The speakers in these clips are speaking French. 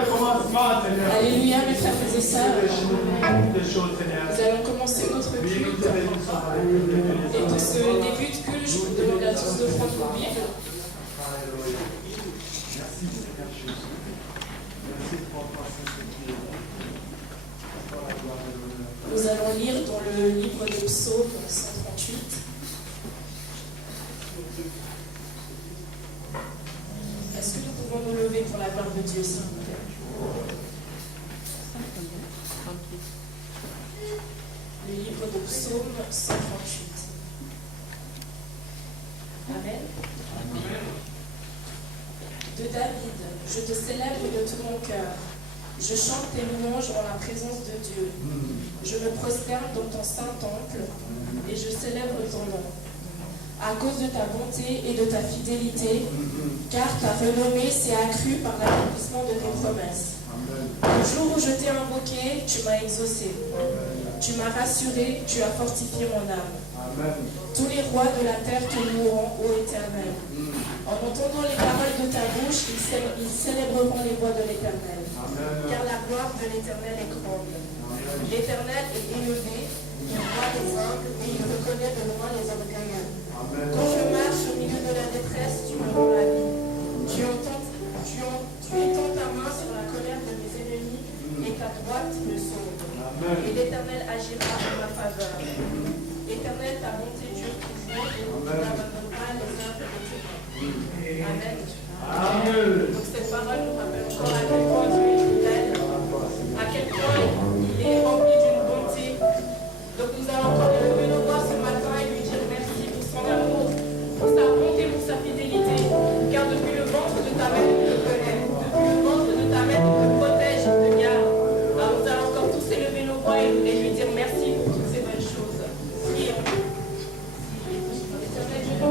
Alléluia, mes frères et sœurs. Nous allons commencer notre culte. Et pour ce début de culte, je vous demande à tous de prendre vos Bibles. Nous allons lire dans le livre des Psaumes 138. Est-ce que nous pouvons nous lever pour la gloire de Dieu, s'il vous plaît? Le livre de Psaume 138. Amen. De David, je te célèbre de tout mon cœur. Je chante tes louanges en la présence de Dieu. Je me prosterne dans ton saint temple et je célèbre ton nom. À cause de ta bonté et de ta fidélité, car ta renommée s'est accrue par l'accomplissement de tes promesses. Le jour où je t'ai invoqué, tu m'as exaucé. Tu m'as rassuré, tu as fortifié mon âme. Tous les rois de la terre te loueront, ô Éternel. En entendant les paroles de ta bouche, ils célébreront les voies de l'Éternel. Car la gloire de l'Éternel est grande. L'Éternel est élevé, il voit les humbles, et il reconnaît de loin les orgueilleux. Quand je marche au milieu de la détresse, tu me rends la vie. Tu étends ta main sur la colère de mes ennemis, et ta droite me sauve. Et l'Éternel agira en ma faveur. Éternel, ta bonté dure toujours, et tu n'abandonnes pas les œuvres de tes mains. Amen. Donc cette parole nous rappelle encore à quel point Dieu est fidèle, à quel point il est rempli d'une bonté. Donc nous allons encore lever nos voix ce matin et lui dire merci pour son amour, pour sa bonté, pour sa fidélité. Car depuis le ventre de ta mère, il te connaît. Depuis le ventre de ta mère, il te protège, il te garde. Alors nous allons encore tous élever nos voix et lui dire merci pour toutes ces bonnes choses. Prions. Éternel Dieu de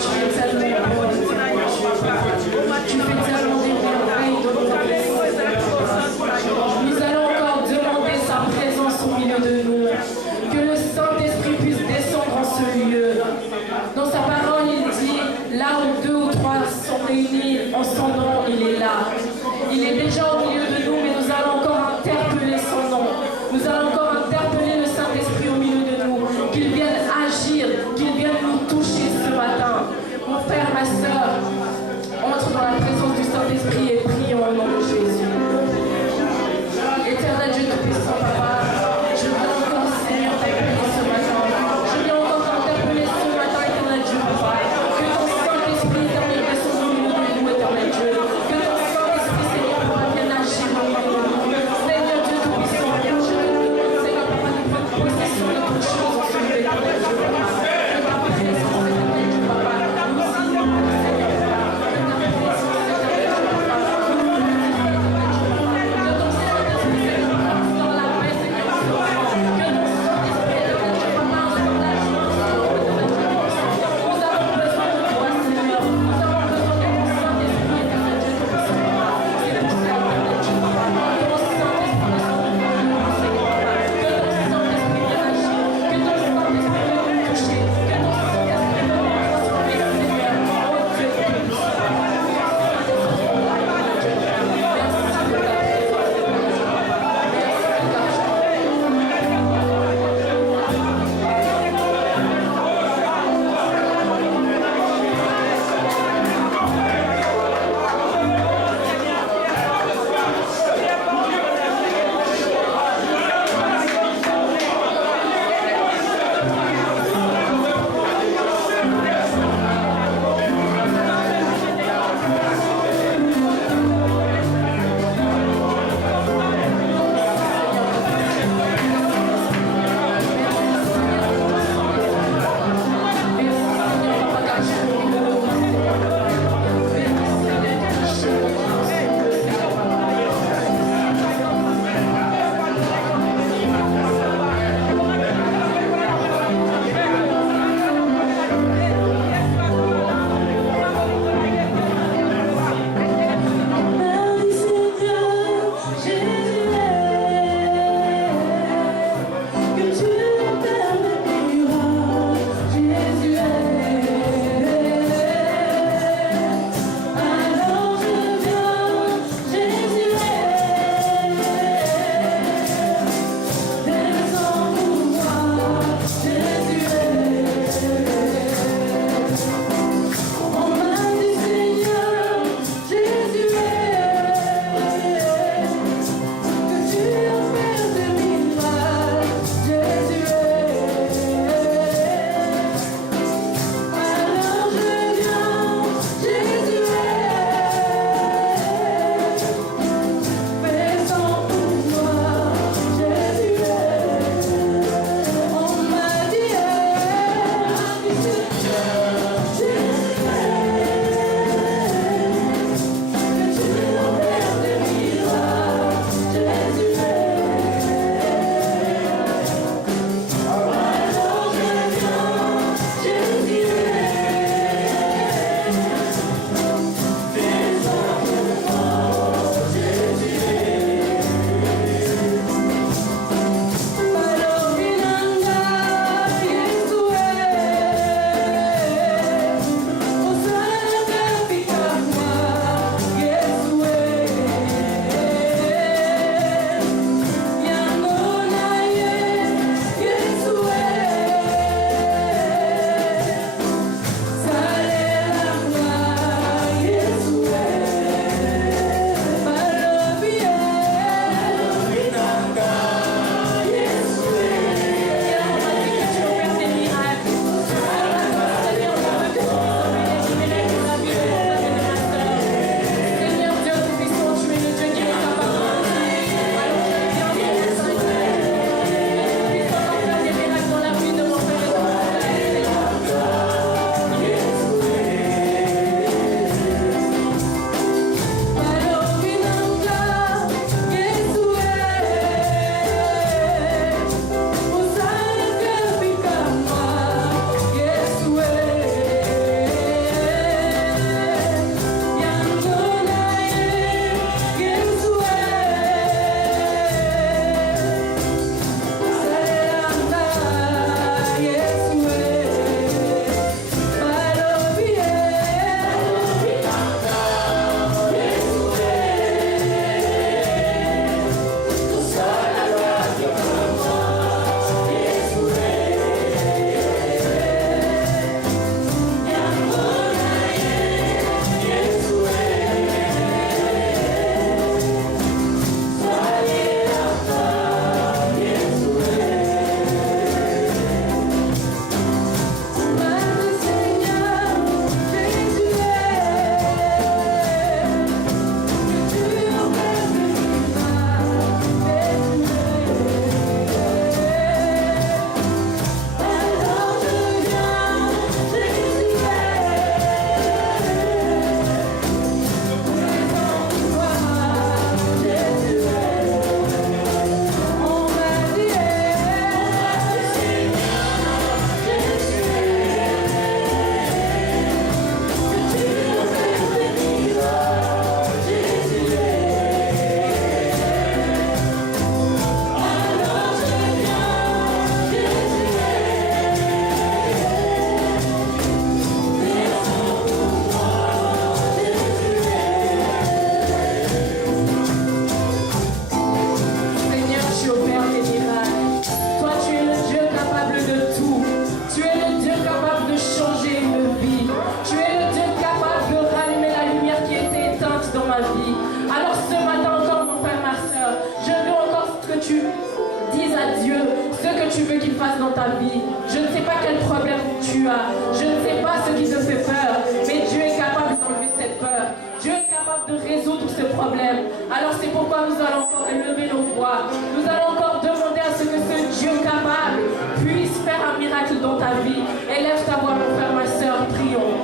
Tu es tellement bon, tu fais tellement des merveilles de nos vies. Nous allons encore demander sa présence au milieu de nous. Que le Saint-Esprit puisse descendre en ce lieu. Dans sa parole, il dit, là où 2 ou 3 sont réunis en son nom, il est là. Il est déjà au milieu de nous, mais nous allons encore interpeller son nom. Nous allons encore interpeller le Saint-Esprit au milieu de nous. Qu'il vienne agir, qu'il vienne nous toucher ce matin. Mon frère, ma soeur, entre dans la présence du Saint-Esprit et prions au nom de Jésus. Éternel Dieu Tout-Puissant, Papa, je viens encore, Seigneur, t'appeler ce matin. Je viens encore t'interpeller ce matin, éternel Dieu, Papa. Que ton Saint-Esprit, éternel, descende au milieu de nous, éternel Dieu. vie. Je ne sais pas quel problème tu as. Je ne sais pas ce qui te fait peur. Mais Dieu est capable d'enlever cette peur. Dieu est capable de résoudre ce problème. Alors c'est pourquoi nous allons encore élever nos voix. Nous allons encore demander à ce que ce Dieu capable puisse faire un miracle dans ta vie. Élève ta voix, mon frère, ma soeur, prions.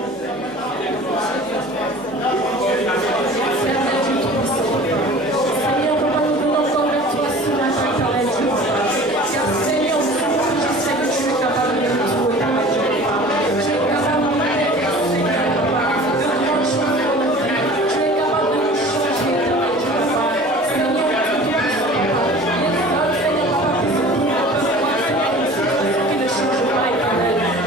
Seigneur, papa, nous venons encore vers toi ce matin, éternel Dieu. Car Seigneur, je sais que tu es capable de tout, éternel Dieu. Tu es capable de faire, Seigneur, papa, de grandes choses pour nous. Tu es capable de nous changer, éternel Dieu, papa. Seigneur, tu viens, papa. Les hommes, Seigneur, papa, qui se trouvent en peur, Seigneur, qui ne changent pas, éternel.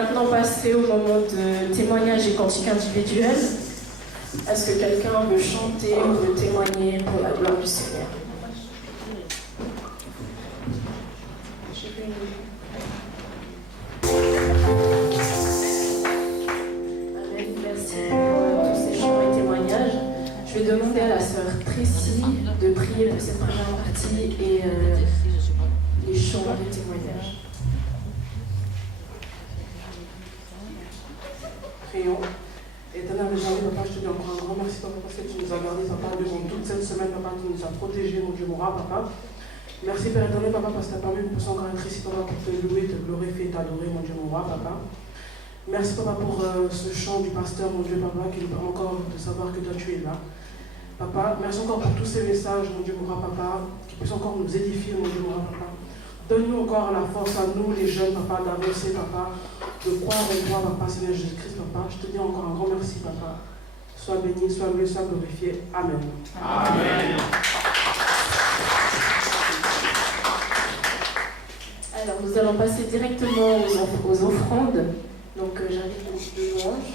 maintenant passer au moment de témoignage et cantique individuel. Est-ce que quelqu'un veut chanter ou veut témoigner pour la gloire du Seigneur? Amen, merci pour tous ces chants et témoignages. Je vais demander à la sœur Tracy de prier pour cette première partie et les chants et témoignages. Prions. Éternel Jésus, papa, je te dis encore un grand merci, papa, parce que tu nous as gardés, papa, durant toute cette semaine, papa, tu nous as protégés, mon Dieu, mon roi, papa. Merci, Père éternel, papa, parce que tu as permis de pousser encore être ici, papa, pour te louer, te glorifier, t'adorer, mon Dieu, mon roi, papa. Merci, papa, pour ce chant du pasteur, mon Dieu, papa, qui nous permet encore de savoir que toi, tu es là. Papa, merci encore pour tous ces messages, mon Dieu, mon roi, papa, qui puissent encore nous édifier, mon Dieu, mon roi, papa. Donne-nous encore la force à nous, les jeunes, papa, d'avancer, papa, de croire en toi, papa, Seigneur Jésus-Christ, papa. Je te dis encore un grand merci, papa. Sois béni, sois loué, sois glorifié. Amen. Amen. Alors, nous allons passer directement aux offrandes. Donc, j'invite le groupe de louanges.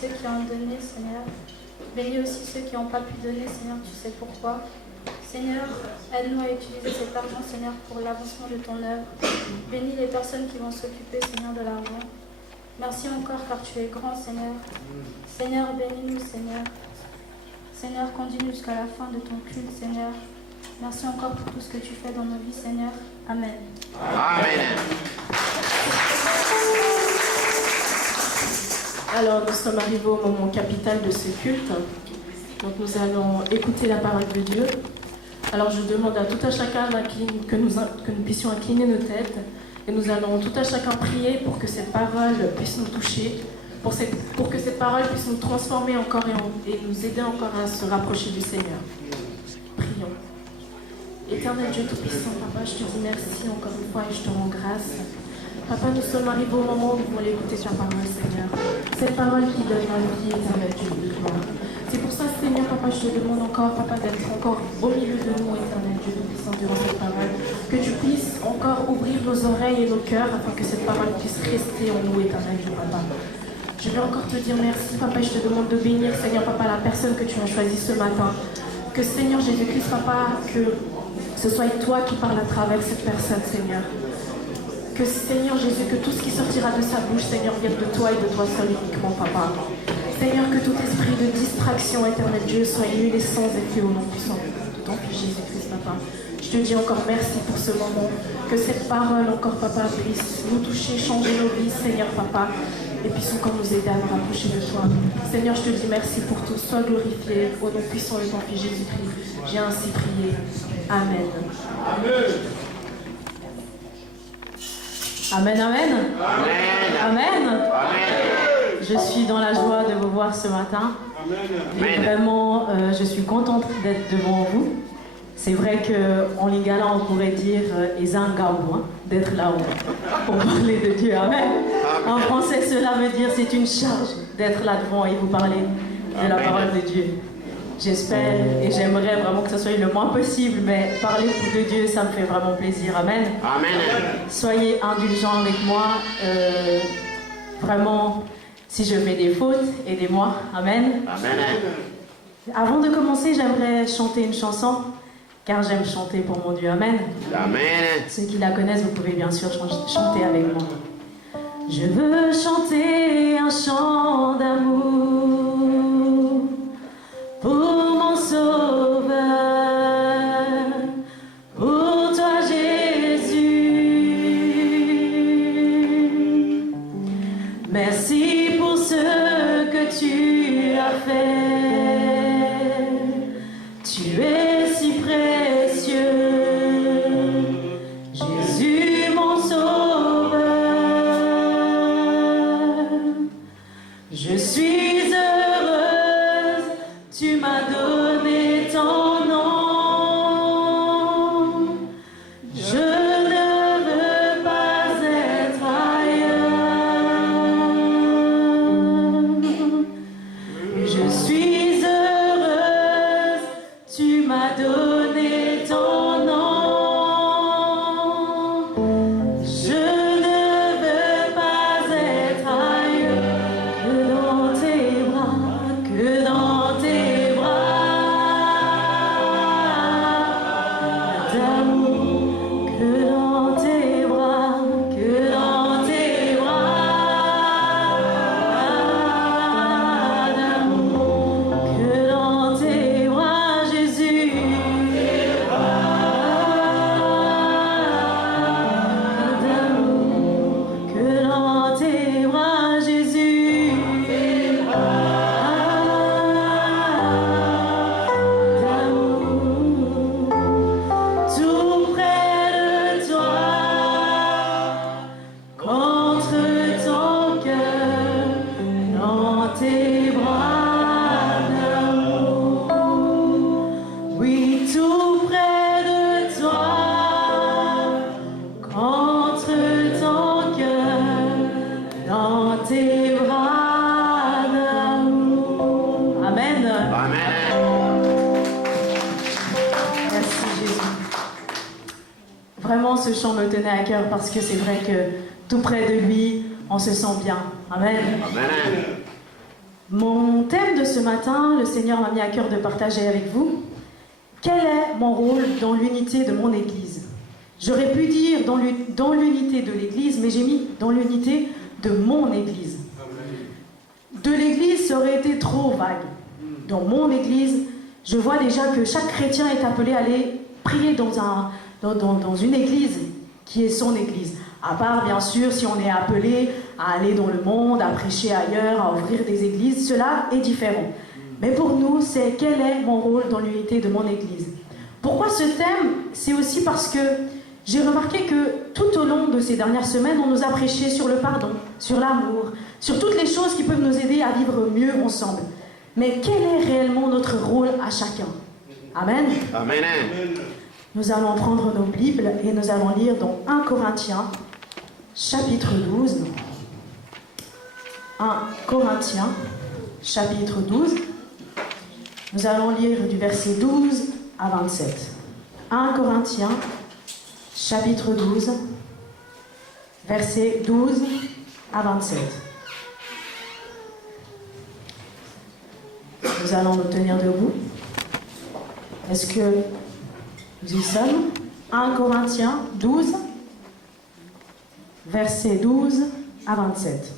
ceux qui ont donné, Seigneur. Bénis aussi ceux qui n'ont pas pu donner, Seigneur, tu sais pourquoi. Seigneur, aide-nous à utiliser cet argent, Seigneur, pour l'avancement de ton œuvre. Bénis les personnes qui vont s'occuper, Seigneur, de l'argent. Merci encore car tu es grand, Seigneur. Seigneur, bénis-nous, Seigneur. Seigneur, conduis-nous jusqu'à la fin de ton culte, Seigneur. Merci encore pour tout ce que tu fais dans nos vies, Seigneur. Amen. Amen. Alors, nous sommes arrivés au moment capital de ce culte. Donc, nous allons écouter la parole de Dieu. Alors, je demande à tout à chacun que nous puissions incliner nos têtes. Et nous allons tout à chacun prier pour que cette parole puisse nous toucher, pour que cette parole puisse nous transformer encore et nous aider encore à se rapprocher du Seigneur. Prions. Éternel Dieu Tout-Puissant, Papa, je te dis merci encore une fois et je te rends grâce. Papa, nous sommes arrivés au moment où nous voulons écouter ta parole, Seigneur. Cette parole qui donne la vie, éternel Dieu de gloire. C'est pour ça, Seigneur, Papa, je te demande encore, Papa, d'être encore au milieu de nous, éternel Dieu Tout-Puissant, durant cette parole. Que tu puisses encore ouvrir nos oreilles et nos cœurs afin que cette parole puisse rester en nous, éternel Dieu, Papa. Je vais encore te dire merci, Papa, et je te demande de bénir, Seigneur, Papa, la personne que tu as choisie ce matin. Que, Seigneur Jésus-Christ, Papa, que ce soit toi qui parles à travers cette personne, Seigneur. Que, Seigneur Jésus, que tout ce qui sortira de sa bouche, Seigneur, vienne de toi et de toi seul uniquement, Papa. Seigneur, que tout esprit de distraction, éternel Dieu, soit nul et sans effet au nom puissant de ton Fils Jésus-Christ, Papa. Je te dis encore merci pour ce moment. Que cette parole, encore, Papa, puisse nous toucher, changer nos vies, Seigneur, Papa, et puisse encore nous aider à nous rapprocher de toi. Seigneur, je te dis merci pour tout. Sois glorifié au nom puissant de ton Fils Jésus-Christ. J'ai ainsi prié. Amen. Amen. Amen, amen. Amen. Amen. Amen. Je suis dans la joie de vous voir ce matin. Amen. Et vraiment, je suis contente d'être devant vous. C'est vrai qu'en lingala, on pourrait dire Ezangaou, d'être là-haut pour parler de Dieu. Amen. En français, cela veut dire c'est une charge d'être là devant et vous parler de la parole de Dieu. J'espère et j'aimerais vraiment que ce soit le moins possible, mais parler de Dieu, ça me fait vraiment plaisir. Amen. Amen. Soyez indulgents avec moi. Vraiment, si je fais des fautes, aidez-moi. Amen. Amen. Avant de commencer, j'aimerais chanter une chanson, car j'aime chanter pour mon Dieu. Amen. Amen. Ceux qui la connaissent, vous pouvez bien sûr chanter avec moi. Je veux chanter un chant d'amour pour mon Sauveur, pour toi Jésus. Merci pour ce que tu as fait. Tu es si précieux, Jésus mon Sauveur. Je suis heureuse, tu m'as donné ton nom. Je ne veux pas être ailleurs. Je suis heureuse, tu m'as donné ton nom. Je ne veux pas être ailleurs que dans tes bras, que dans tes bras d'amour, que dans tes bras, que dans tes bras d'amour, que dans tes bras Jésus, d'amour, que dans tes bras Jésus, d'amour, tout près de toi, contre ton cœur, dans tes bras d'amour. Oui, tout près de toi, contre ton cœur, dans tes bras d'amour. Amen. Amen. Merci Jésus. Vraiment, ce chant me tenait à cœur parce que c'est vrai que tout près de lui, on se sent bien. Amen. Amen. Mon thème de ce matin, le Seigneur m'a mis à cœur de partager avec vous. Quel est mon rôle dans l'unité de mon Église? J'aurais pu dire dans l'unité de l'Église, mais j'ai mis dans l'unité de mon Église. De l'Église, ça aurait été trop vague. Dans mon Église, je vois déjà que chaque chrétien est appelé à aller prier dans une Église qui est son Église. À part, bien sûr, si on est appelé à aller dans le monde, à prêcher ailleurs, à ouvrir des églises, cela est différent. Mais pour nous, c'est quel est mon rôle dans l'unité de mon Église? Pourquoi ce thème? C'est aussi parce que j'ai remarqué que tout au long de ces dernières semaines, on nous a prêché sur le pardon, sur l'amour, sur toutes les choses qui peuvent nous aider à vivre mieux ensemble. Mais quel est réellement notre rôle à chacun? Amen. Amen. Nous allons prendre nos Bibles et nous allons lire dans 1 Corinthiens, chapitre 12. 1 Corinthiens, chapitre 12. Nous allons lire du verset 12 à 27. 1 Corinthiens, chapitre 12, versets 12 à 27. Nous allons nous tenir debout. Est-ce que nous y sommes? 1 Corinthiens 12, versets 12 à 27.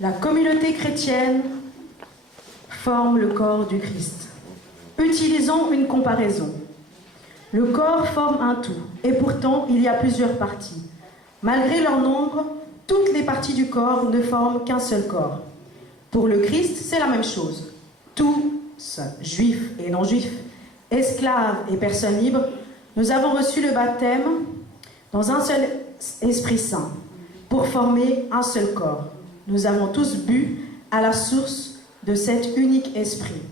La communauté chrétienne forme le corps du Christ. Utilisons une comparaison. Le corps forme un tout, et pourtant il y a plusieurs parties. Malgré leur nombre, toutes les parties du corps ne forment qu'un seul corps. Pour le Christ, c'est la même chose. Tous, juifs et non-juifs, esclaves et personnes libres, nous avons reçu le baptême dans un seul Esprit Saint, pour former un seul corps. Nous avons tous bu à la source de cet unique esprit.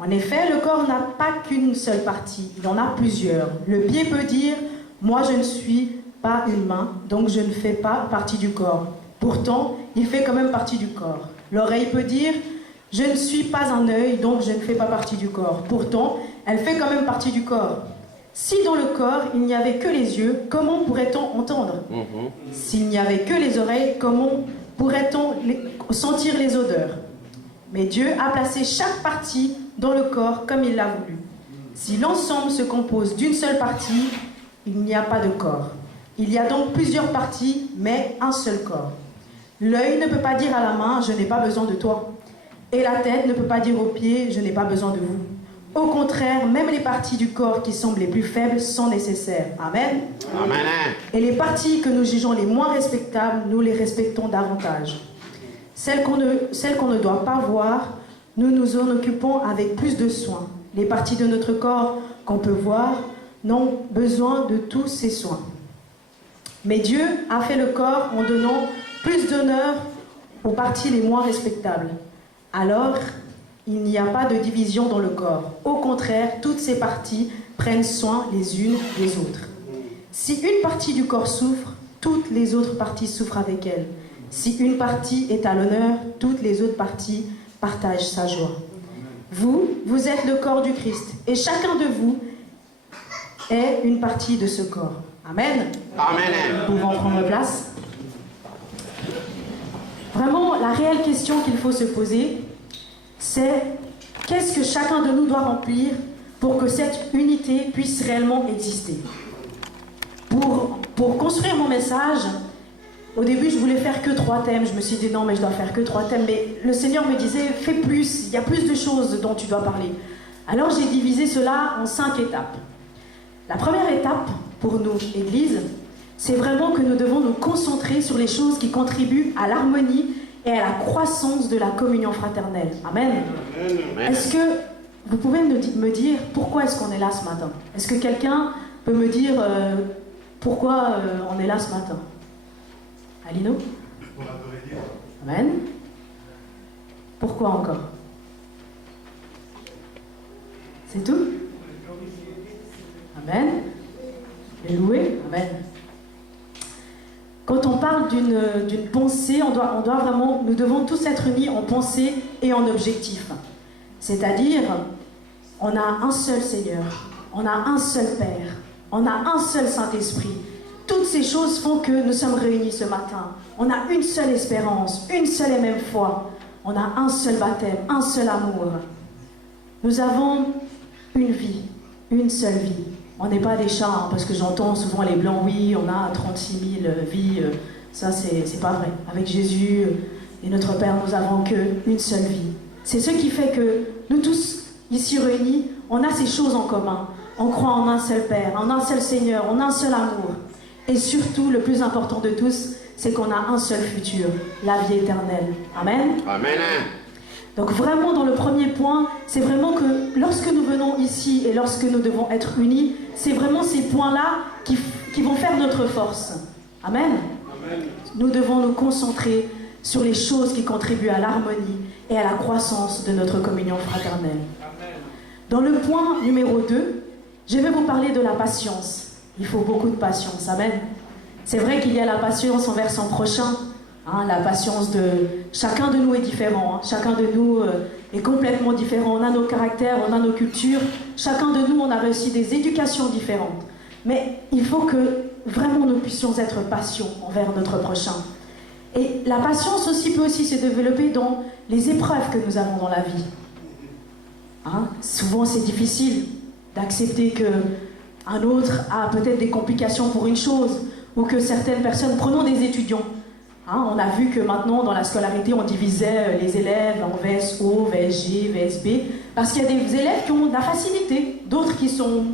En effet, le corps n'a pas qu'une seule partie, il en a plusieurs. Le pied peut dire « Moi je ne suis pas une main, donc je ne fais pas partie du corps. » Pourtant, il fait quand même partie du corps. L'oreille peut dire « Je ne suis pas un œil, donc je ne fais pas partie du corps. » Pourtant, elle fait quand même partie du corps. Si dans le corps, il n'y avait que les yeux, comment pourrait-on entendre? S'il n'y avait que les oreilles, comment pourrait-on sentir les odeurs? Mais Dieu a placé chaque partie dans le corps comme il l'a voulu. Si l'ensemble se compose d'une seule partie, il n'y a pas de corps. Il y a donc plusieurs parties, mais un seul corps. L'œil ne peut pas dire à la main « je n'ai pas besoin de toi ». Et la tête ne peut pas dire aux pieds « je n'ai pas besoin de vous ». Au contraire, même les parties du corps qui semblent les plus faibles sont nécessaires. Amen. Amen. Et les parties que nous jugeons les moins respectables, nous les respectons davantage. Celles qu'on ne doit pas voir, nous nous en occupons avec plus de soin. Les parties de notre corps qu'on peut voir n'ont besoin de tous ces soins. Mais Dieu a fait le corps en donnant plus d'honneur aux parties les moins respectables. Alors, il n'y a pas de division dans le corps. Au contraire, toutes ces parties prennent soin les unes des autres. Si une partie du corps souffre, toutes les autres parties souffrent avec elle. Si une partie est à l'honneur, toutes les autres parties partagent sa joie. Vous êtes le corps du Christ, et chacun de vous est une partie de ce corps. Amen. Amen. Nous pouvons prendre place. Vraiment, la réelle question qu'il faut se poser, c'est qu'est-ce que chacun de nous doit remplir pour que cette unité puisse réellement exister. Pour construire mon message, au début, je voulais faire que 3 thèmes. Je me suis dit non, mais je dois faire que 3 thèmes. Mais le Seigneur me disait, fais plus, il y a plus de choses dont tu dois parler. Alors j'ai divisé cela en 5 étapes. La première étape, pour nous, Église, c'est vraiment que nous devons nous concentrer sur les choses qui contribuent à l'harmonie et à la croissance de la communion fraternelle. Amen. Amen. Est-ce que vous pouvez me dire pourquoi est-ce qu'on est là ce matin? Est-ce que quelqu'un peut me dire pourquoi on est là ce matin? Alino? Pour adorer Dieu. Amen. Pourquoi encore? C'est tout? Amen. Et louer? Amen. Quand on parle d'une pensée, on doit vraiment, nous devons tous être unis en pensée et en objectif. C'est-à-dire, on a un seul Seigneur, on a un seul Père, On a un seul Saint-Esprit. Toutes ces choses font que nous sommes réunis ce matin. On a une seule espérance, une seule et même foi. On a un seul baptême, un seul amour. Nous avons une vie, une seule vie. On n'est pas des chats, hein, parce que j'entends souvent les blancs, oui, on a 36 000 vies. Ça, c'est pas vrai. Avec Jésus et notre Père, nous avons qu'une seule vie. C'est ce qui fait que nous tous, ici réunis, on a ces choses en commun. On croit en un seul Père, en un seul Seigneur, en un seul amour. Et surtout, le plus important de tous, c'est qu'on a un seul futur, la vie éternelle. Amen. Amen. Donc vraiment, dans le premier point, c'est vraiment que lorsque nous venons ici et lorsque nous devons être unis, c'est vraiment ces points-là qui vont faire notre force. Amen. Amen. Nous devons nous concentrer sur les choses qui contribuent à l'harmonie et à la croissance de notre communion fraternelle. Amen. Dans le point numéro 2, je vais vous parler de la patience. Il faut beaucoup de patience. Amen. C'est vrai qu'il y a la patience envers son prochain. Hein, la patience de... Chacun de nous est différent. Hein. Chacun de nous est complètement différent. On a nos caractères, on a nos cultures. Chacun de nous, on a reçu des éducations différentes. Mais il faut que vraiment nous puissions être patients envers notre prochain. Et la patience aussi peut aussi se développer dans les épreuves que nous avons dans la vie. Hein, souvent, c'est difficile d'accepter qu'un autre a peut-être des complications pour une chose, ou que certaines personnes, prenons des étudiants. Hein, on a vu que maintenant, dans la scolarité, on divisait les élèves en VSO, VSG, VSB, parce qu'il y a des élèves qui ont de la facilité, d'autres qui sont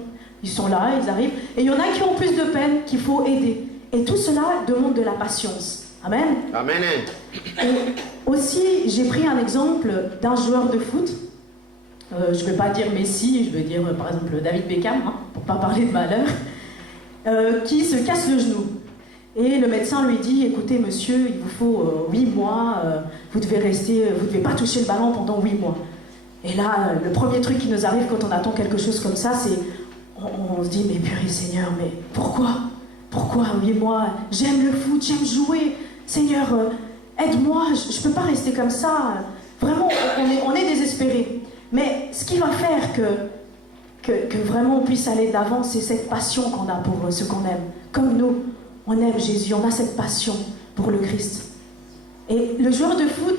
là, ils arrivent, et il y en a qui ont plus de peine, qu'il faut aider. Et tout cela demande de la patience. Amen. Amen. Et aussi, j'ai pris un exemple d'un joueur de foot. Je ne vais pas dire Messi, je vais dire par exemple David Beckham, hein, pour ne pas parler de malheur, qui se casse le genou. Et le médecin lui dit, écoutez monsieur, il vous faut 8 mois, vous devez pas toucher le ballon pendant 8 mois. Et là, le premier truc qui nous arrive quand on attend quelque chose comme ça, c'est, on se dit, mais purée Seigneur, mais pourquoi 8 mois? J'aime le foot, j'aime jouer. Seigneur, aide-moi, je ne peux pas rester comme ça. Vraiment, on est désespéré. Mais ce qui va faire que vraiment on puisse aller de l'avant, c'est cette passion qu'on a pour ce qu'on aime. Comme nous, on aime Jésus, on a cette passion pour le Christ. Et le joueur de foot,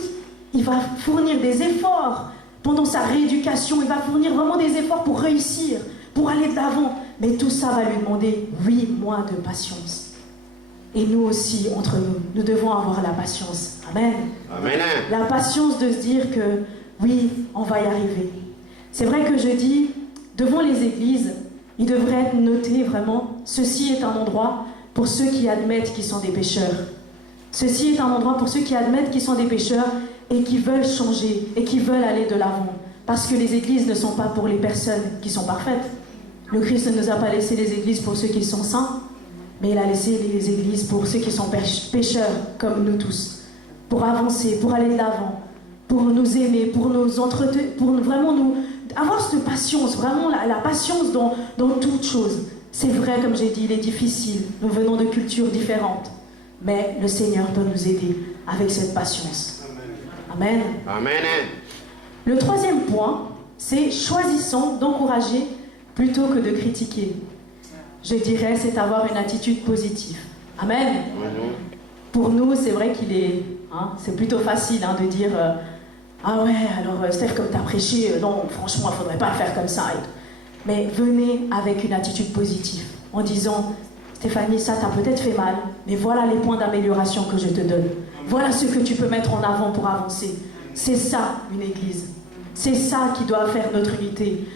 il va fournir des efforts pendant sa rééducation, il va fournir vraiment des efforts pour réussir, pour aller de l'avant. Mais tout ça va lui demander 8 mois de patience. Et nous aussi, entre nous devons avoir la patience. Amen. Amen. La patience de se dire que oui, on va y arriver. C'est vrai que je dis, devant les églises, il devrait être noté vraiment, ceci est un endroit pour ceux qui admettent qu'ils sont des pécheurs. Ceci est un endroit pour ceux qui admettent qu'ils sont des pécheurs et qui veulent changer et qui veulent aller de l'avant. Parce que les églises ne sont pas pour les personnes qui sont parfaites. Le Christ ne nous a pas laissé les églises pour ceux qui sont saints, mais il a laissé les églises pour ceux qui sont pécheurs, comme nous tous, pour avancer, pour aller de l'avant, pour nous aimer, pour nous entretenir, pour vraiment nous avoir cette patience, vraiment la patience dans toutes choses. C'est vrai, comme j'ai dit, il est difficile. Nous venons de cultures différentes. Mais le Seigneur peut nous aider avec cette patience. Amen. Amen. Le troisième point, c'est choisissons d'encourager plutôt que de critiquer. Je dirais, c'est avoir une attitude positive. Amen. Pour nous, c'est vrai qu'il est... c'est plutôt facile de dire... ah ouais, alors Steph, comme tu as prêché, non, franchement, il ne faudrait pas le faire comme ça. Mais venez avec une attitude positive, en disant, Stéphanie, ça t'a peut-être fait mal, mais voilà les points d'amélioration que je te donne. Voilà ce que tu peux mettre en avant pour avancer. C'est ça, une église. C'est ça qui doit faire notre unité.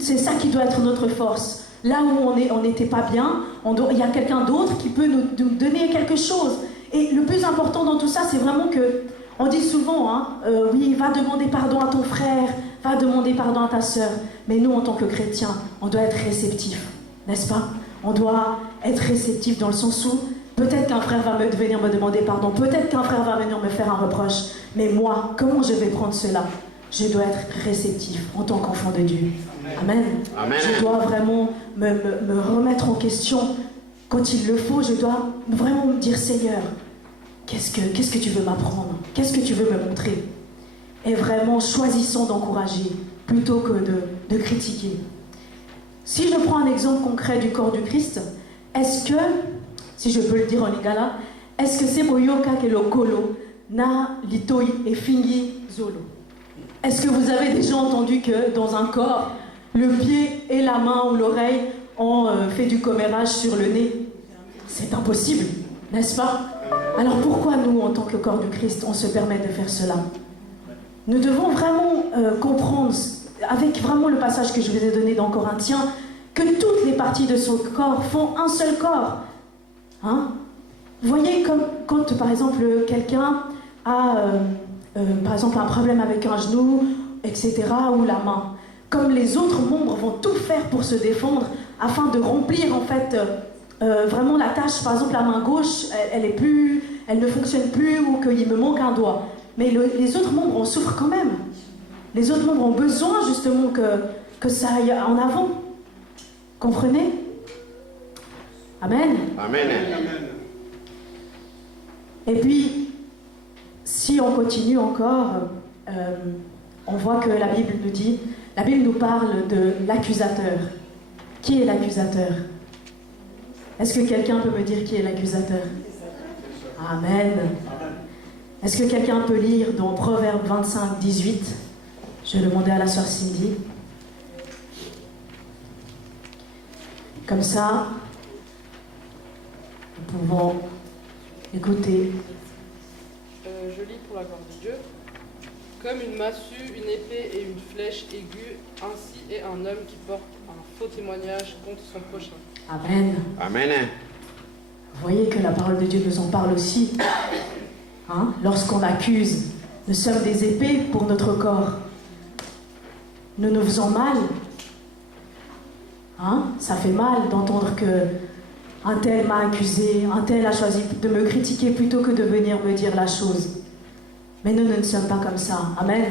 C'est ça qui doit être notre force. Là où on n'était pas bien, il y a quelqu'un d'autre qui peut nous donner quelque chose. Et le plus important dans tout ça, c'est vraiment que on dit souvent, oui, va demander pardon à ton frère, va demander pardon à ta sœur. Mais nous, en tant que chrétiens, on doit être réceptifs, n'est-ce pas? On doit être réceptif dans le sens où peut-être qu'un frère va venir me demander pardon, peut-être qu'un frère va venir me faire un reproche. Mais moi, comment je vais prendre cela? Je dois être réceptif en tant qu'enfant de Dieu. Amen. Amen. Je dois vraiment me remettre en question. Quand il le faut, je dois vraiment me dire, Seigneur, qu'est-ce que tu veux m'apprendre? Qu'est-ce que tu veux me montrer? Et vraiment, choisissons d'encourager plutôt que de critiquer. Si je prends un exemple concret du corps du Christ, est-ce que, si je peux le dire en lingala, est-ce que c'est Moyoka que le Kolo na litoi et fingi zolo? Est-ce que vous avez déjà entendu que dans un corps, le pied et la main ou l'oreille ont fait du commérage sur le nez? C'est impossible, n'est-ce pas? Alors pourquoi nous, en tant que corps du Christ, on se permet de faire cela? Nous devons vraiment comprendre, avec vraiment le passage que je vous ai donné dans Corinthiens, que toutes les parties de son corps font un seul corps. Hein? Vous voyez, comme quand par exemple quelqu'un a par exemple un problème avec un genou, etc., ou la main, comme les autres membres vont tout faire pour se défendre afin de remplir en fait vraiment la tâche. Par exemple, la main gauche, elle ne fonctionne plus, ou qu'il me manque un doigt. Mais les autres membres en souffrent quand même. Les autres membres ont besoin justement que ça aille en avant. Comprenez? Amen. Amen. Et puis, si on continue encore, on voit que la Bible nous parle de l'accusateur. Qui est l'accusateur? Est-ce que quelqu'un peut me dire qui est l'accusateur? Amen. Est-ce que quelqu'un peut lire dans Proverbe 25, 18? Je vais demander à la sœur Cindy. Comme ça, nous pouvons écouter. Je lis pour la gloire de Dieu. Comme une massue, une épée et une flèche aiguë, ainsi est un homme qui porte un faux témoignage contre son prochain. Amen. Amen. Vous voyez que la parole de Dieu nous en parle aussi. Hein? Lorsqu'on accuse, nous sommes des épées pour notre corps. Nous nous faisons mal. Hein? Ça fait mal d'entendre que un tel m'a accusé, un tel a choisi de me critiquer plutôt que de venir me dire la chose. Mais nous ne sommes pas comme ça. Amen.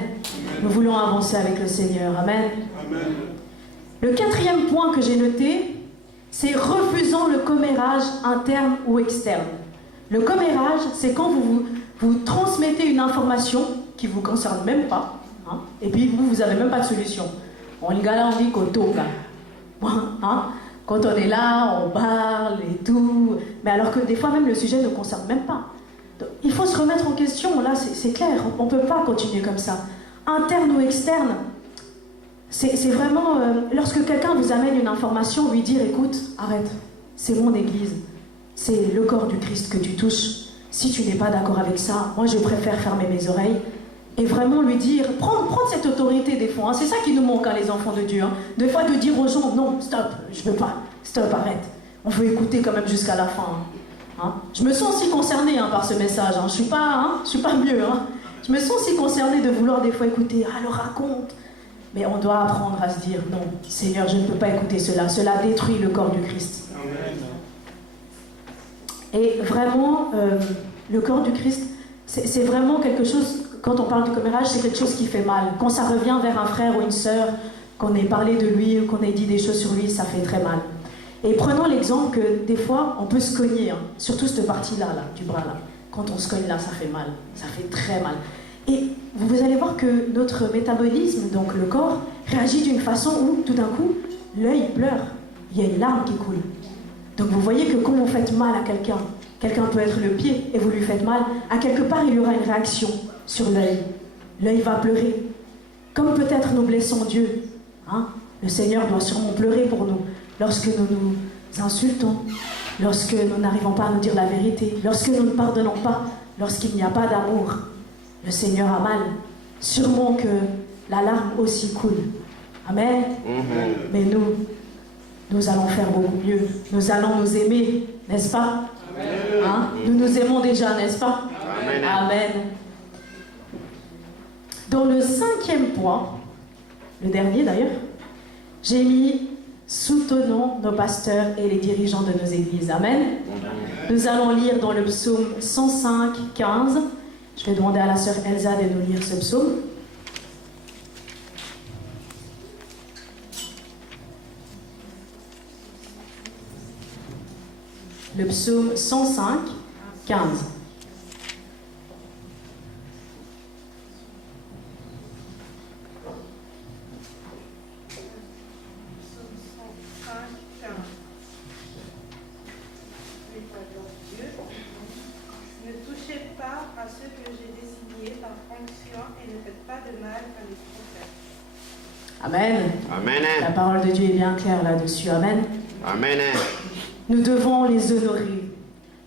Nous voulons avancer avec le Seigneur. Amen. Amen. Le quatrième point que j'ai noté, c'est refusant le commérage interne ou externe. Le commérage, c'est quand vous transmettez une information qui ne vous concerne même pas, hein, et puis vous n'avez même pas de solution. En lingala, on dit koto, là. Hein? Quand on est là, on parle et tout, mais alors que des fois même le sujet ne concerne même pas. Donc, il faut se remettre en question, là c'est clair, on ne peut pas continuer comme ça. Interne ou externe, c'est vraiment, lorsque quelqu'un vous amène une information, lui dire, écoute, arrête, c'est mon église, c'est le corps du Christ que tu touches. Si tu n'es pas d'accord avec ça, moi je préfère fermer mes oreilles et vraiment lui dire, prendre cette autorité des fois, hein, c'est ça qui nous manque, hein, les enfants de Dieu, hein, des fois de dire aux gens, non, stop, je veux pas, stop, arrête, on veut écouter quand même jusqu'à la fin. Hein. Je me sens aussi concernée, hein, par ce message, hein. Je suis pas mieux, hein. Je me sens aussi concernée de vouloir des fois écouter, alors raconte. Mais on doit apprendre à se dire, non, Seigneur, je ne peux pas écouter cela détruit le corps du Christ. Amen. Et vraiment, le corps du Christ, c'est vraiment quelque chose, quand on parle du commérage, c'est quelque chose qui fait mal. Quand ça revient vers un frère ou une sœur, qu'on ait parlé de lui ou qu'on ait dit des choses sur lui, ça fait très mal. Et prenons l'exemple que des fois, on peut se cogner, hein, surtout cette partie-là, là, du bras là. Quand on se cogne là, ça fait mal, ça fait très mal. Et vous allez voir que notre métabolisme, donc le corps, réagit d'une façon où, tout d'un coup, l'œil pleure. Il y a une larme qui coule. Donc vous voyez que quand vous faites mal à quelqu'un, quelqu'un peut être le pied et vous lui faites mal, à quelque part il y aura une réaction sur l'œil. L'œil va pleurer. Comme peut-être nous blessons Dieu. Hein? Le Seigneur doit sûrement pleurer pour nous. Lorsque nous nous insultons, lorsque nous n'arrivons pas à nous dire la vérité, lorsque nous ne pardonnons pas, lorsqu'il n'y a pas d'amour, le Seigneur a mal. Sûrement que la larme aussi coule. Amen. Mais nous allons faire beaucoup mieux. Nous allons nous aimer, n'est-ce pas? Hein? Nous nous aimons déjà, n'est-ce pas? Amen. Amen. Dans le 5e point, le dernier d'ailleurs, j'ai mis soutenons nos pasteurs et les dirigeants de nos églises. Amen. Nous allons lire dans le psaume 105, 15. Je vais demander à la sœur Elsa de nous lire ce psaume. Le psaume 105, 15. de mal à les prophètes. Amen. Amen. La parole de Dieu est bien claire là-dessus. Amen. Amen. Nous devons les honorer,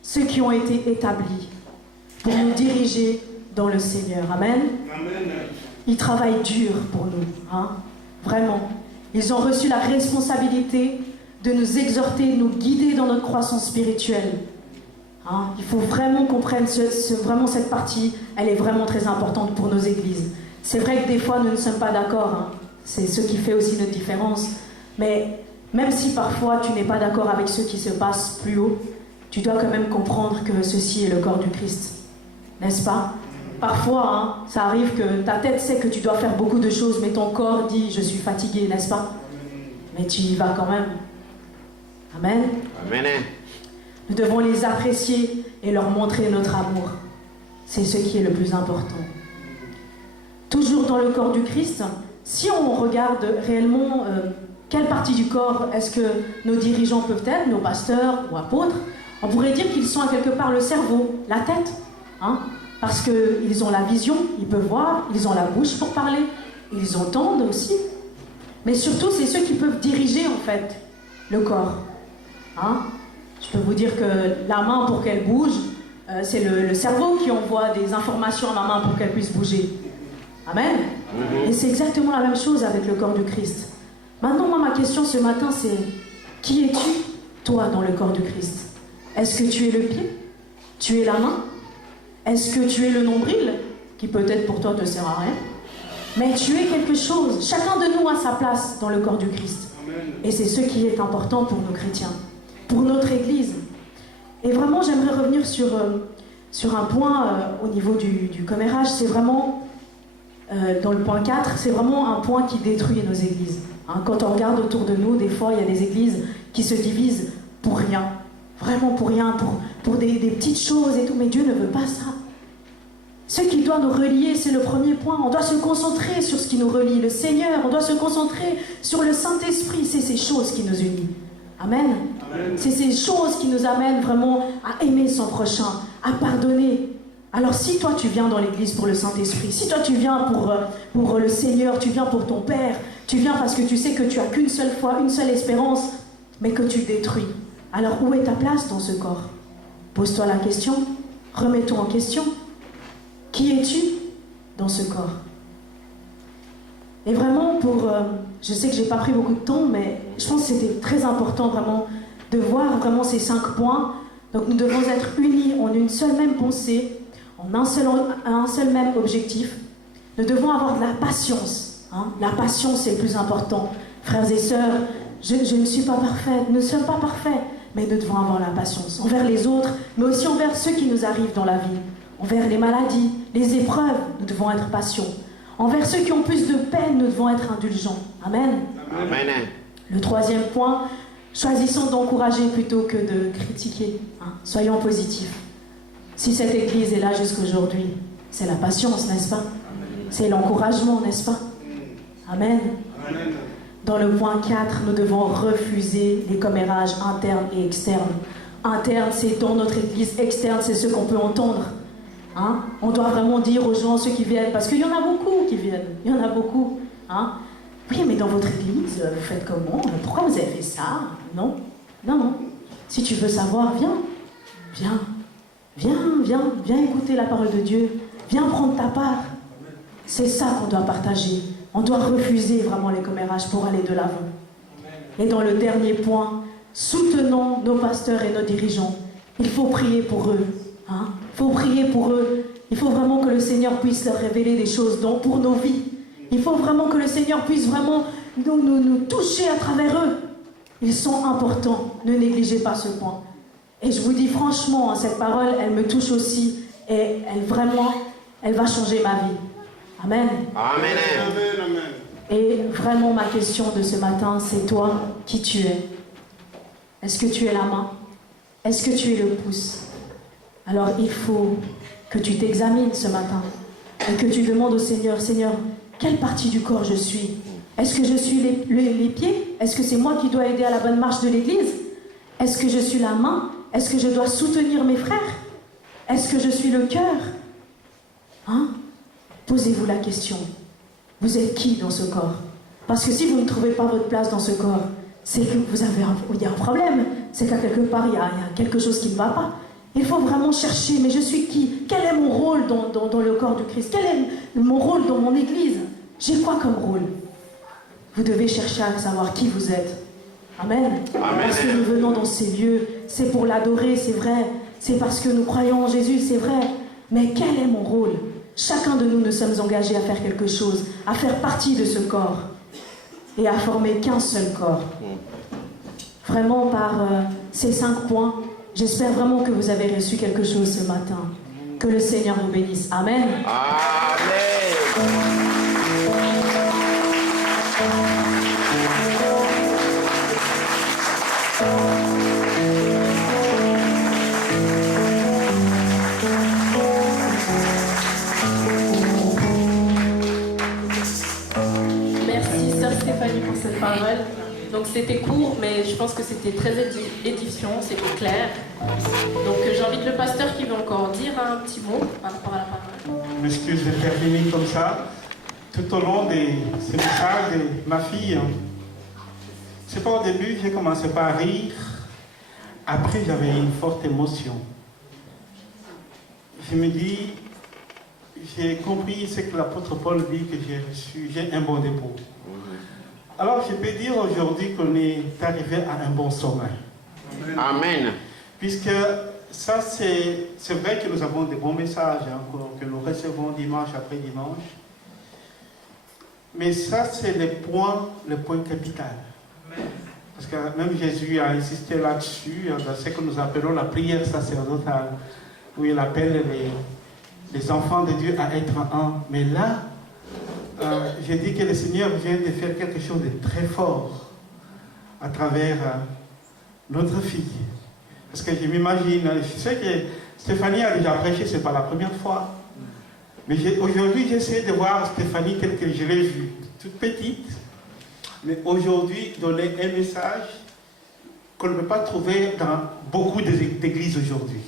ceux qui ont été établis pour nous diriger dans le Seigneur. Amen. Ils travaillent dur pour nous, hein? Vraiment. Ils ont reçu la responsabilité de nous exhorter, de nous guider dans notre croissance spirituelle. Hein? Il faut vraiment qu'on prenne vraiment cette partie, elle est vraiment très importante pour nos églises. C'est vrai que des fois nous ne sommes pas d'accord, hein? C'est ce qui fait aussi notre différence. Mais même si parfois tu n'es pas d'accord avec ce qui se passe plus haut, tu dois quand même comprendre que ceci est le corps du Christ. N'est-ce pas? Parfois, hein, ça arrive que ta tête sait que tu dois faire beaucoup de choses, mais ton corps dit « je suis fatigué », n'est-ce pas? Mais tu y vas quand même. Amen. Amen. Nous devons les apprécier et leur montrer notre amour. C'est ce qui est le plus important. Toujours dans le corps du Christ, si on regarde réellement quelle partie du corps est-ce que nos dirigeants peuvent être, nos pasteurs ou apôtres, on pourrait dire qu'ils sont à quelque part le cerveau, la tête, hein? Parce qu'ils ont la vision, ils peuvent voir, ils ont la bouche pour parler, ils entendent aussi. Mais surtout, c'est ceux qui peuvent diriger en fait le corps. Hein? Je peux vous dire que la main, pour qu'elle bouge, c'est le cerveau qui envoie des informations à ma main pour qu'elle puisse bouger. Amen. Et c'est exactement la même chose avec le corps du Christ. Maintenant, moi, ma question ce matin, c'est qui es-tu, toi, dans le corps du Christ? Est-ce que tu es le pied? Tu es la main? Est-ce que tu es le nombril, qui peut-être pour toi ne te sert à rien? Mais tu es quelque chose. Chacun de nous a sa place dans le corps du Christ. Et c'est ce qui est important pour nos chrétiens, pour notre Église. Et vraiment, j'aimerais revenir sur un point au niveau du commérage. C'est vraiment, dans le point 4, c'est vraiment un point qui détruit nos églises. Hein, quand on regarde autour de nous, des fois, il y a des églises qui se divisent pour rien. Vraiment pour rien, pour des petites choses et tout. Mais Dieu ne veut pas ça. Ce qui doit nous relier, c'est le premier point. On doit se concentrer sur ce qui nous relie, le Seigneur. On doit se concentrer sur le Saint-Esprit. C'est ces choses qui nous unissent. Amen. Amen. C'est ces choses qui nous amènent vraiment à aimer son prochain, à pardonner. Alors si toi tu viens dans l'église pour le Saint-Esprit, si toi tu viens pour le Seigneur, tu viens pour ton Père, tu viens parce que tu sais que tu n'as qu'une seule foi, une seule espérance, mais que tu détruis. Alors où est ta place dans ce corps? Pose-toi la question, remets-toi en question. Qui es-tu dans ce corps? Et vraiment, je sais que je n'ai pas pris beaucoup de temps, mais je pense que c'était très important vraiment de voir vraiment ces 5 points. Donc nous devons être unis en une seule même pensée, en un seul même objectif. Nous devons avoir de la patience. Hein? La patience, c'est le plus important. Frères et sœurs, je ne suis pas parfaite, nous ne sommes pas parfaits, mais nous devons avoir la patience envers les autres, mais aussi envers ceux qui nous arrivent dans la vie. Envers les maladies, les épreuves, nous devons être patients. Envers ceux qui ont plus de peine, nous devons être indulgents. Amen. Amen. Le 3e point, choisissons d'encourager plutôt que de critiquer. Hein. Soyons positifs. Si cette église est là jusqu'aujourd'hui, c'est la patience, n'est-ce pas? C'est l'encouragement, n'est-ce pas? Amen. Amen. Dans le point 4, nous devons refuser les commérages internes et externes. Interne, c'est dans notre église. Externe, c'est ce qu'on peut entendre. Hein? On doit vraiment dire aux gens, ceux qui viennent, parce qu'il y en a beaucoup qui viennent. Il y en a beaucoup. Hein? Oui, mais dans votre église, vous faites comment? Pourquoi vous avez fait ça? Non. Non, non. Si tu veux savoir, viens. Viens. Viens, viens, viens écouter la parole de Dieu. Viens prendre ta part. C'est ça qu'on doit partager. On doit refuser vraiment les commérages pour aller de l'avant. Et dans le dernier point, soutenons nos pasteurs et nos dirigeants. Il faut prier pour eux. Hein? Il faut prier pour eux. Il faut vraiment que le Seigneur puisse leur révéler des choses pour nos vies. Il faut vraiment que le Seigneur puisse vraiment nous toucher à travers eux. Ils sont importants. Ne négligez pas ce point. Et je vous dis franchement, cette parole, elle me touche aussi. Et elle va changer ma vie. Amen. Amen. Et vraiment, ma question de ce matin, c'est toi, qui tu es? Est-ce que tu es la main? Est-ce que tu es le pouce? Alors, il faut que tu t'examines ce matin et que tu demandes au Seigneur, Seigneur, quelle partie du corps je suis? Est-ce que je suis les pieds? Est-ce que c'est moi qui dois aider à la bonne marche de l'église? Est-ce que je suis la main? Est-ce que je dois soutenir mes frères? Est-ce que je suis le cœur? Hein? Posez-vous la question. Vous êtes qui dans ce corps? Parce que si vous ne trouvez pas votre place dans ce corps, c'est que il y a un problème. C'est qu'à quelque part, il y a quelque chose qui ne va pas. Il faut vraiment chercher, mais je suis qui? Quel est mon rôle dans le corps du Christ? Quel est mon rôle dans mon église? J'ai quoi comme rôle? Vous devez chercher à savoir qui vous êtes. Amen. Parce que nous venons dans ces lieux, c'est pour l'adorer, c'est vrai. C'est parce que nous croyons en Jésus, c'est vrai. Mais quel est mon rôle? Chacun de nous sommes engagés à faire quelque chose, à faire partie de ce corps et à former qu'un seul corps. Vraiment, par ces 5 points, j'espère vraiment que vous avez reçu quelque chose ce matin. Que le Seigneur vous bénisse. Amen. Amen. Merci Sœur Stéphanie pour cette parole. Donc c'était court, mais je pense que c'était très édifiant, c'était clair. Donc j'invite le pasteur qui veut encore dire un petit mot par rapport à la parole. Je m'excuse de terminer comme ça. Tout au long de ce message de ma fille, c'est pas au début, j'ai commencé par rire. Après, j'avais une forte émotion. Je me dis, j'ai compris ce que l'apôtre Paul dit que j'ai reçu, j'ai un bon dépôt. Alors, je peux dire aujourd'hui qu'on est arrivé à un bon sommet. Amen. Puisque ça, c'est vrai que nous avons des bons messages que nous recevons dimanche après dimanche. Mais ça, c'est le point capital. Parce que même Jésus a insisté là-dessus, dans ce que nous appelons la prière sacerdotale, où il appelle les enfants de Dieu à être un. Mais là, je dis que le Seigneur vient de faire quelque chose de très fort à travers notre fille. Parce que je m'imagine, je sais que Stéphanie a déjà prêché, ce n'est pas la première fois. Mais aujourd'hui, j'essaie de voir Stéphanie telle que je l'ai vue, toute petite. Mais aujourd'hui, donner un message qu'on ne peut pas trouver dans beaucoup d'églises aujourd'hui.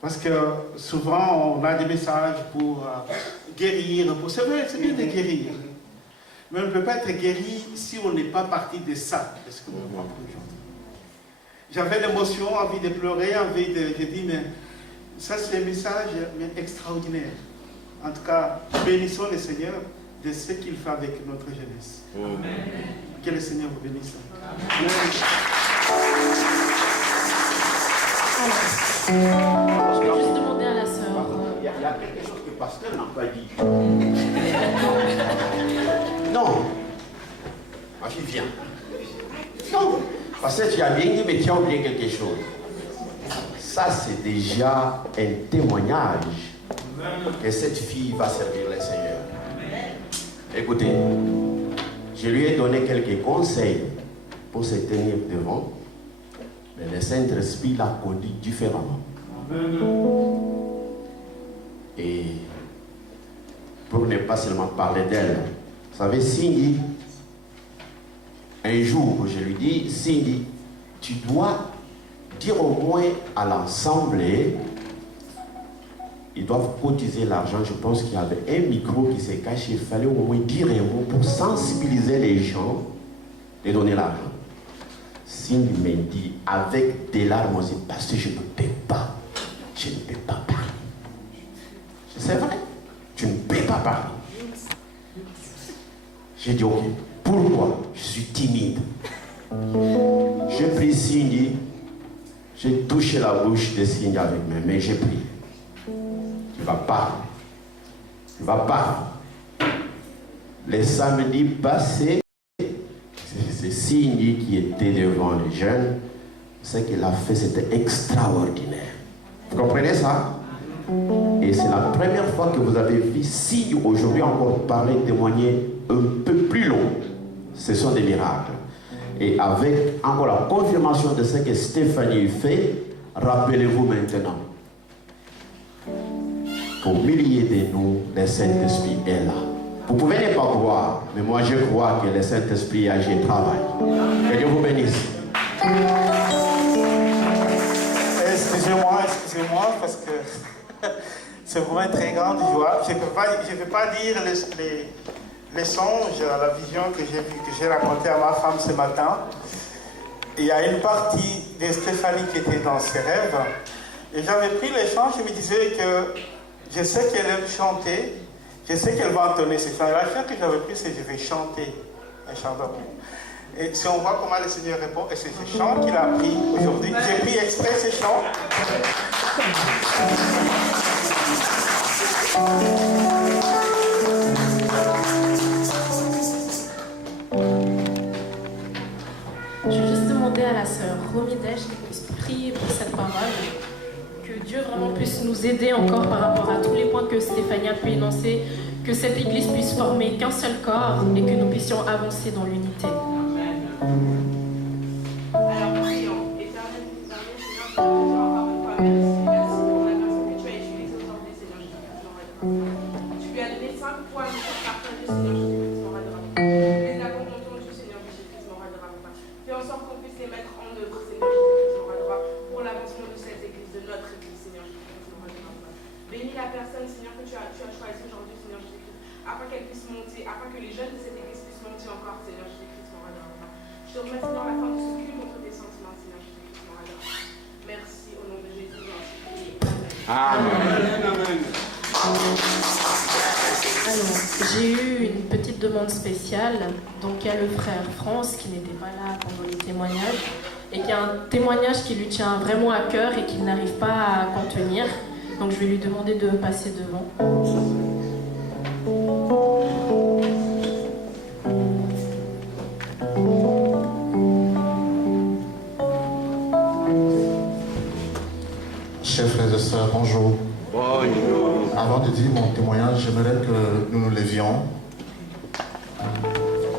Parce que souvent, on a des messages pour guérir. C'est vrai, c'est bien de guérir. Mais on ne peut pas être guéri si on n'est pas parti de ça. C'est ce que nous voyons aujourd'hui. J'avais l'émotion, envie de pleurer, j'ai dit, mais ça c'est un message extraordinaire. En tout cas, bénissons le Seigneur de ce qu'il fait avec notre jeunesse. Amen. Que le Seigneur vous bénisse. Amen. Alors, je vais juste demander à la sœur. Il y a quelque chose que le pasteur n'a pas dit. Non. Moi, je viens. Non. Parce que tu as bien dit, mais tu as oublié quelque chose. Ça, c'est déjà un témoignage que cette fille va servir le Seigneur. Écoutez, je lui ai donné quelques conseils pour se tenir devant, mais le Saint-Esprit l'a conduit différemment. Et pour ne pas seulement parler d'elle, vous savez, Cindy, un jour, je lui dis, Cindy, tu dois dire au moins à l'ensemble, ils doivent cotiser l'argent. Je pense qu'il y avait un micro qui s'est caché. Il fallait au moins dire un mot pour sensibiliser les gens et donner l'argent. Cindy me dit avec des larmes, c'est parce que je ne peux pas. Je ne peux pas parler. C'est vrai, tu ne peux pas parler. J'ai dit, ok, pourquoi? Je suis timide. J'ai pris Cindy, j'ai touché la bouche de Cindy avec mes mains, j'ai pris. Tu vas pas. Tu vas pas. Le samedi passé, c'est Cindy qui était devant les jeunes. Ce qu'elle a fait, c'était extraordinaire. Vous comprenez ça? Et c'est la première fois que vous avez vu Cindy aujourd'hui encore parler, témoigner un peu plus long. Ce sont des miracles. Et avec encore la confirmation de ce que Stéphanie fait, rappelez-vous maintenant. Au milieu de nous, le Saint-Esprit est là. Vous pouvez ne pas croire, mais moi je crois que le Saint-Esprit agit et travaille. Que Dieu vous bénisse. Excusez-moi, parce que c'est vraiment une très grande joie. Je ne peux pas dire les songes, la vision que j'ai racontée à ma femme ce matin. Il y a une partie de Stéphanie qui était dans ses rêves. Et j'avais pris les chants, je me disais que je sais qu'elle aime chanter, je sais qu'elle va entonner ces chants. Et la chose que j'avais pris, c'est que je vais chanter un chant d'amour. Et si on voit comment le Seigneur répond, et c'est ce chant qu'il a pris aujourd'hui. J'ai pris exprès ce chant. Je vais juste demander à la sœur Romy Dèche qu'elle puisse prier pour cette parole, que Dieu vraiment puisse nous aider encore par rapport à tous les points que Stéphanie a pu énoncer, que cette Église puisse former qu'un seul corps et que nous puissions avancer dans l'unité. Alors, prions. Éternel, Seigneur, encore une fois, merci pour la personne que tu as utilisée aujourd'hui, Seigneur Jésus-Christ. Tu lui as donné 5 points pour partager, Seigneur Jésus-Christ. Les avons entendus, Seigneur Jésus-Christ. Fais en sorte qu'on puisse les mettre en œuvre, Seigneur Jésus-Christ, pour l'avancement de cette Église, de notre Église, Seigneur Jésus-Christ. Bénis la personne, Seigneur, que tu as choisi aujourd'hui, Seigneur Jésus-Christ, afin qu'elle puisse monter, afin que les jeunes de cette Église puissent monter encore, Seigneur Jésus-Christ. Je te remercie dans la fin de ce culte contre tes sentiments, Seigneur Jésus-Christ. Merci au nom de Jésus. Amen. Alors, j'ai eu une petite demande spéciale. Donc, il y a le frère France qui n'était pas là pendant les témoignages et qui a un témoignage qui lui tient vraiment à cœur et qu'il n'arrive pas à contenir. Donc, je vais lui demander de passer devant. Chers frères et sœurs, bonjour. Bonjour. Avant de dire mon témoignage, j'aimerais que nous nous levions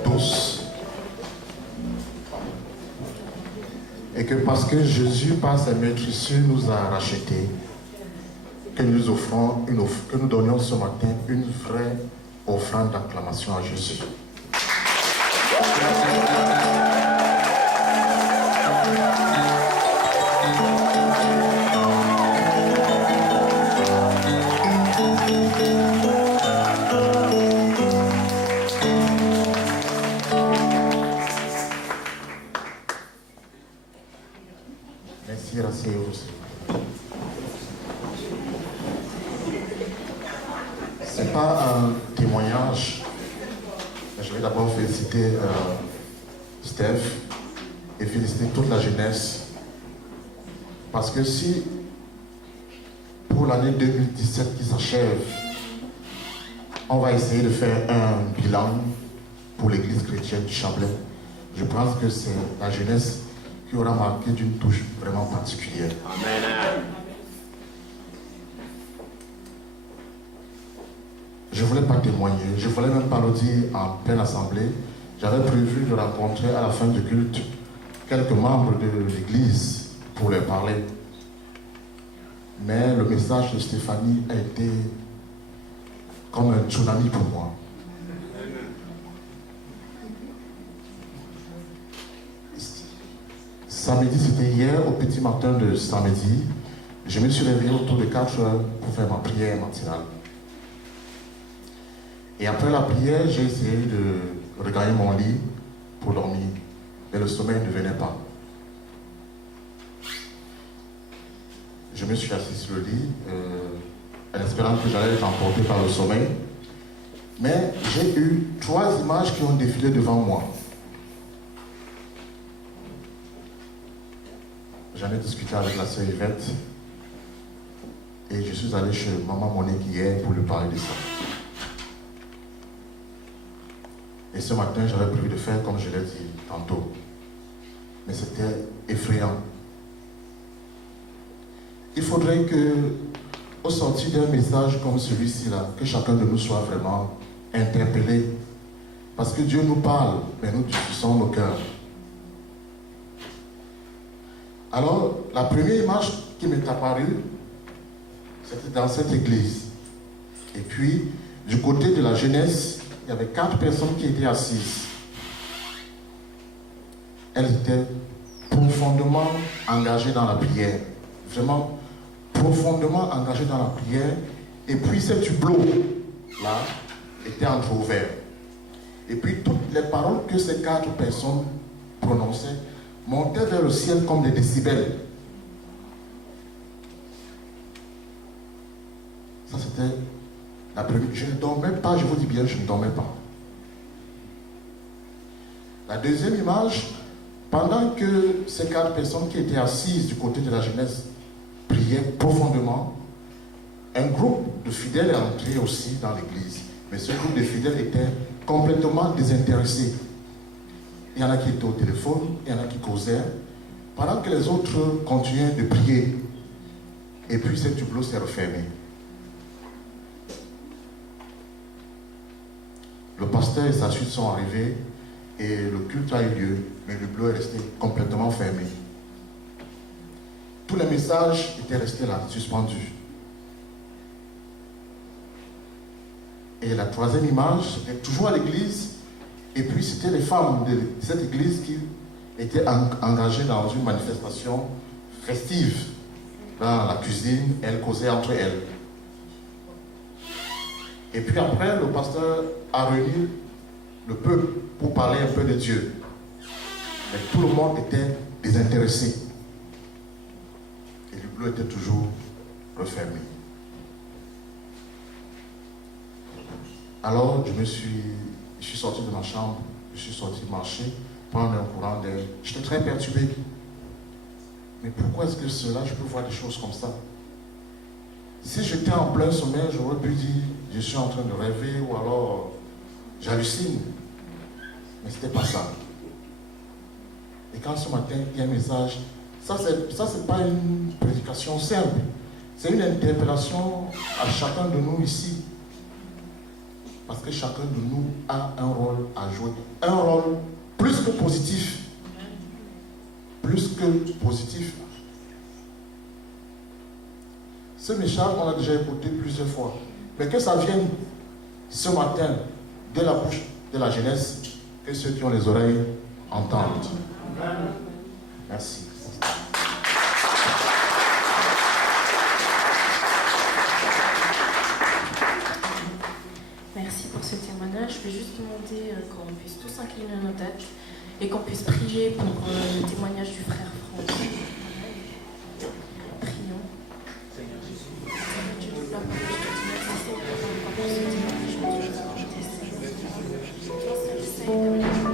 tous. Et que parce que Jésus, par sa maîtrise, nous a rachetés, que nous offrons que nous donnions ce matin une vraie offrande d'acclamation à Jésus. Merci, rasseyez-vous. Ce n'est pas un témoignage. Je vais d'abord féliciter Steph et féliciter toute la jeunesse. Parce que si, pour l'année 2017 qui s'achève, on va essayer de faire un bilan pour l'église chrétienne du Chablais, je pense que c'est la jeunesse qui aura marqué d'une touche vraiment particulière. Amen. Je ne voulais pas témoigner, je ne voulais même pas le dire en pleine assemblée. J'avais prévu de rencontrer à la fin du culte quelques membres de l'église pour leur parler. Mais le message de Stéphanie a été comme un tsunami pour moi. Samedi, c'était hier, au petit matin de samedi, je me suis réveillé autour de 4 heures pour faire ma prière matinale. Et après la prière, j'ai essayé de regagner mon lit pour dormir, mais le sommeil ne venait pas. Je me suis assis sur le lit, en espérant que j'allais être emporté par le sommeil, mais j'ai eu 3 images qui ont défilé devant moi. J'en ai discuté avec la sœur Yvette et je suis allé chez maman Monique hier pour lui parler de ça. Et ce matin, j'avais prévu de faire comme je l'ai dit tantôt. Mais c'était effrayant. Il faudrait que, au sortir d'un message comme celui-ci, que chacun de nous soit vraiment interpellé. Parce que Dieu nous parle, mais nous touchons nos cœurs. Alors, la première image qui m'est apparue, c'était dans cette église. Et puis, du côté de la jeunesse, il y avait 4 personnes qui étaient assises. Elles étaient profondément engagées dans la prière. Vraiment profondément engagées dans la prière. Et puis ces hublots-là étaient entrouverts. Et puis toutes les paroles que ces 4 personnes prononçaient montaient vers le ciel comme des décibels. Ça c'était la première. Je ne dormais pas, je vous dis bien, je ne dormais pas. La deuxième image, pendant que ces 4 personnes qui étaient assises du côté de la jeunesse priaient profondément, un groupe de fidèles est entré aussi dans l'église. Mais ce groupe de fidèles était complètement désintéressé. Il y en a qui étaient au téléphone, il y en a qui causaient, pendant que les autres continuaient de prier. Et puis ce hublot s'est refermé. Le pasteur et sa suite sont arrivés et le culte a eu lieu, mais le hublot est resté complètement fermé. Tous les messages étaient restés là, suspendus. Et la troisième image, c'était toujours à l'église, et puis c'était les femmes de cette église qui étaient engagées dans une manifestation festive. Dans la cuisine, elles causaient entre elles. Et puis après, le pasteur a réuni le peuple pour parler un peu de Dieu. Mais tout le monde était désintéressé. Et le bleu était toujours refermé. Alors je suis sorti de ma chambre, je suis sorti marcher, prendre un courant d'air. J'étais très perturbé. Mais pourquoi est-ce que cela, je peux voir des choses comme ça? Si j'étais en plein sommeil, j'aurais pu dire, je suis en train de rêver ou alors j'hallucine. Mais ce n'était pas ça. Et quand ce matin, il y a un message, ça c'est pas une prédication simple. C'est une interpellation à chacun de nous ici. Parce que chacun de nous a un rôle à jouer. Un rôle plus que positif. Plus que positif. Ce message, on l'a déjà écouté plusieurs fois. Mais que ça vienne ce matin de la bouche de la jeunesse, que ceux qui ont les oreilles entendent. Merci. Merci pour ce témoignage. Je vais juste demander qu'on puisse tous incliner nos têtes et qu'on puisse prier pour le témoignage du frère Franck. Prions. Seigneur Dieu de gloire, je te dis merci pour ce témoignage.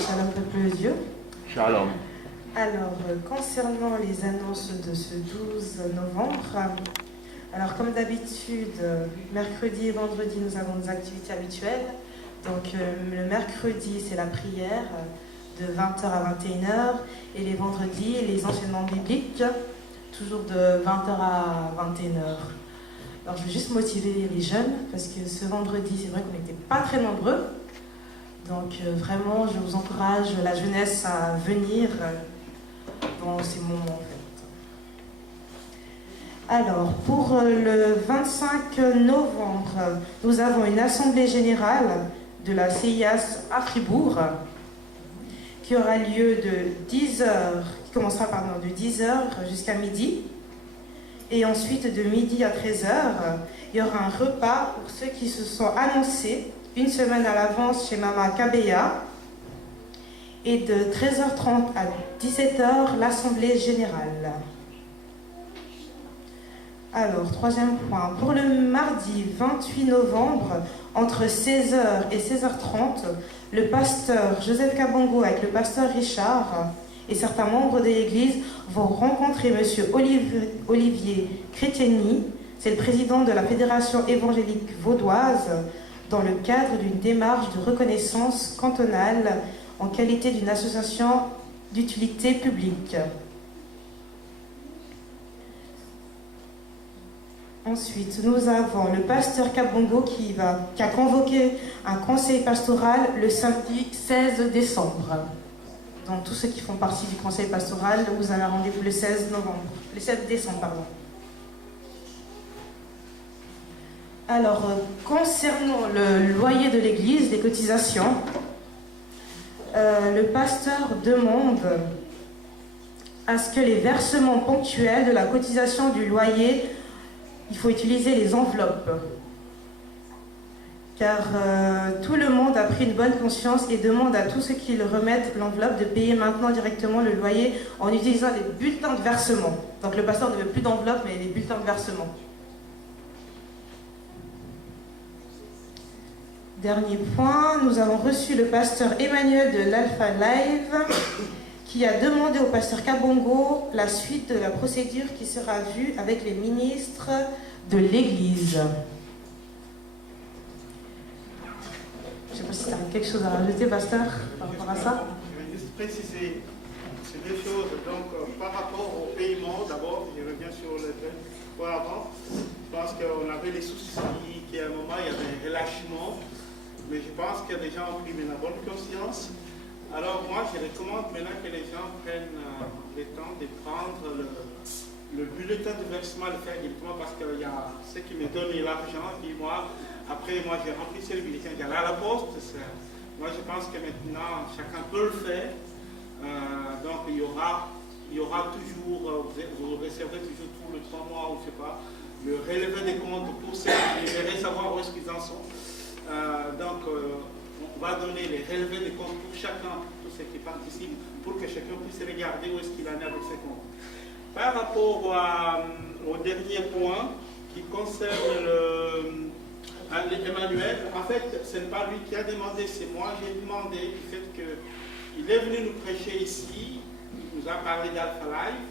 Shalom peuple de Dieu. Shalom. Alors, concernant les annonces de ce 12 novembre, alors comme d'habitude, mercredi et vendredi, nous avons nos activités habituelles. Donc le mercredi, c'est la prière de 20h à 21h et les vendredis, les enseignements bibliques, toujours de 20h à 21h. Alors je vais juste motiver les jeunes parce que ce vendredi, c'est vrai qu'on n'était pas très nombreux. Donc vraiment, je vous encourage, la jeunesse, à venir dans ces moments en fait. Alors, pour le 25 novembre, nous avons une assemblée générale de la CIAS à Fribourg qui aura lieu de 10h, qui commencera de 10h jusqu'à midi. Et ensuite, de midi à 13h, il y aura un repas pour ceux qui se sont annoncés une semaine à l'avance chez Mama Kabeya Et de 13h30 à 17h, l'Assemblée générale. Alors, troisième point. Pour le mardi 28 novembre, entre 16h et 16h30, le pasteur Joseph Kabongo avec le pasteur Richard et certains membres de l'Église vont rencontrer M. Olivier Chrétieni, c'est le président de la Fédération évangélique vaudoise, dans le cadre d'une démarche de reconnaissance cantonale en qualité d'une association d'utilité publique. Ensuite, nous avons le pasteur Kabongo qui a convoqué un conseil pastoral le samedi 16 décembre. Donc tous ceux qui font partie du conseil pastoral, vous avez un rendez-vous le 16 décembre, pardon. Alors, concernant le loyer de l'église, les cotisations, le pasteur demande à ce que les versements ponctuels de la cotisation du loyer, il faut utiliser les enveloppes. Car tout le monde a pris une bonne conscience et demande à tous ceux qui le remettent l'enveloppe de payer maintenant directement le loyer en utilisant les bulletins de versement. Donc le pasteur ne veut plus d'enveloppe, mais les bulletins de versement. Dernier point, nous avons reçu le pasteur Emmanuel de l'Alpha Live qui a demandé au pasteur Kabongo la suite de la procédure qui sera vue avec les ministres de l'Église. Je ne sais pas si tu as quelque chose à rajouter, pasteur, par rapport à ça. Je vais juste préciser ces deux choses. Donc, par rapport au paiement, d'abord, je reviens sur le point avant. Je pense qu'on avait les soucis, qu'à un moment, il y avait un relâchement. Mais je pense que les gens ont pris la bonne conscience. Alors moi, je recommande maintenant que les gens prennent le temps de prendre le bulletin de versement, le faire directement, parce qu'il y a ceux qui me donnent l'argent, et moi, après, moi, j'ai rempli ce bulletin, j'allais à la poste. Moi, je pense que maintenant, chacun peut le faire. Donc, il y aura toujours, vous recevrez toujours tous les 3 mois, ou je ne sais pas, le relevé des comptes pour ceux qui veulent savoir où est-ce qu'ils en sont. On va donner les relevés des comptes pour chacun, tous ceux qui participent, pour que chacun puisse regarder où est-ce qu'il en est avec ses comptes. Par rapport au dernier point qui concerne Emmanuel, en fait, ce n'est pas lui qui a demandé, c'est moi. J'ai demandé du fait qu'il est venu nous prêcher ici, il nous a parlé d'Alpha Life.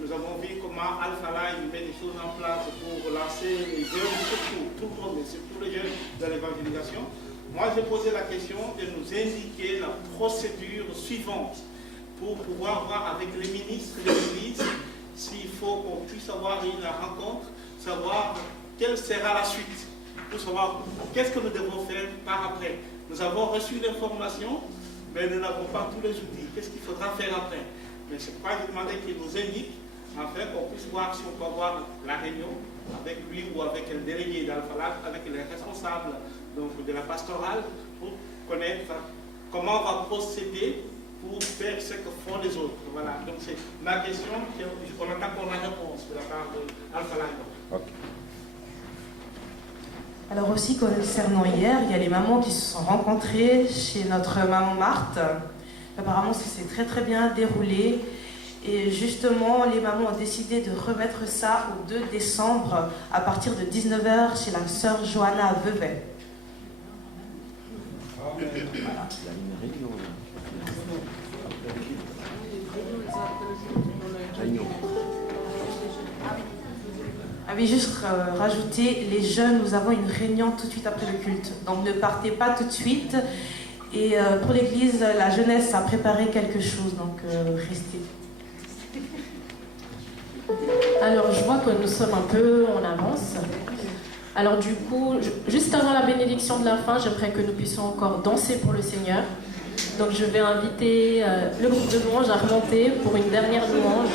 Nous avons vu comment Alpha Life met des choses en place pour lancer les jeunes, surtout tout le monde, mais surtout les jeunes dans l'évangélisation. Moi, j'ai posé la question de nous indiquer la procédure suivante pour pouvoir voir avec les ministres de l'Église s'il faut qu'on puisse avoir une rencontre, savoir quelle sera la suite, pour savoir qu'est-ce que nous devons faire par après. Nous avons reçu l'information, mais nous n'avons pas tous les outils. Qu'est-ce qu'il faudra faire après? Mais c'est pourquoi j'ai demandé qu'il nous indique, afin qu'on puisse voir si on peut avoir la réunion avec lui ou avec le délégué d'Alpha, avec les responsables donc, de la pastorale, pour connaître comment on va procéder pour faire ce que font les autres. Voilà, donc c'est ma question, on attend pour la réponse de la part d'Alpha. Okay. Alors aussi, concernant hier, il y a les mamans qui se sont rencontrées chez notre maman Marthe. Apparemment, ça s'est très très bien déroulé. Et justement, les mamans ont décidé de remettre ça au 2 décembre à partir de 19h chez la sœur Johanna à Vevey. Voilà. Ah oui, juste rajouter, les jeunes, nous avons une réunion tout de suite après le culte. Donc ne partez pas tout de suite. Et pour l'église, la jeunesse a préparé quelque chose, donc restez. Alors, je vois que nous sommes un peu en avance. Alors, du coup, juste avant la bénédiction de la fin, j'aimerais que nous puissions encore danser pour le Seigneur. Donc, je vais inviter le groupe de louanges à remonter pour une dernière louange.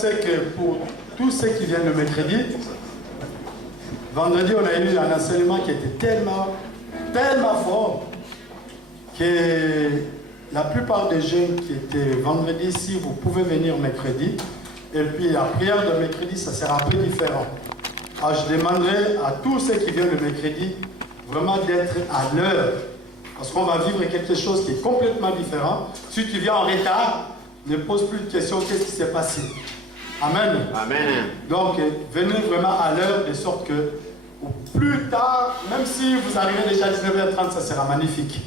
c'est que pour tous ceux qui viennent le mercredi, vendredi, on a eu un enseignement qui était tellement fort que la plupart des jeunes qui étaient vendredi ici, vous pouvez venir mercredi. Et puis la prière de mercredi, ça sera un peu différent. Alors, je demanderai à tous ceux qui viennent le mercredi vraiment d'être à l'heure. Parce qu'on va vivre quelque chose qui est complètement différent. Si tu viens en retard, ne pose plus de questions, qu'est-ce qui s'est passé? Amen. Amen. Donc, venez vraiment à l'heure, de sorte que, au plus tard, même si vous arrivez déjà à 19h30, ça sera magnifique.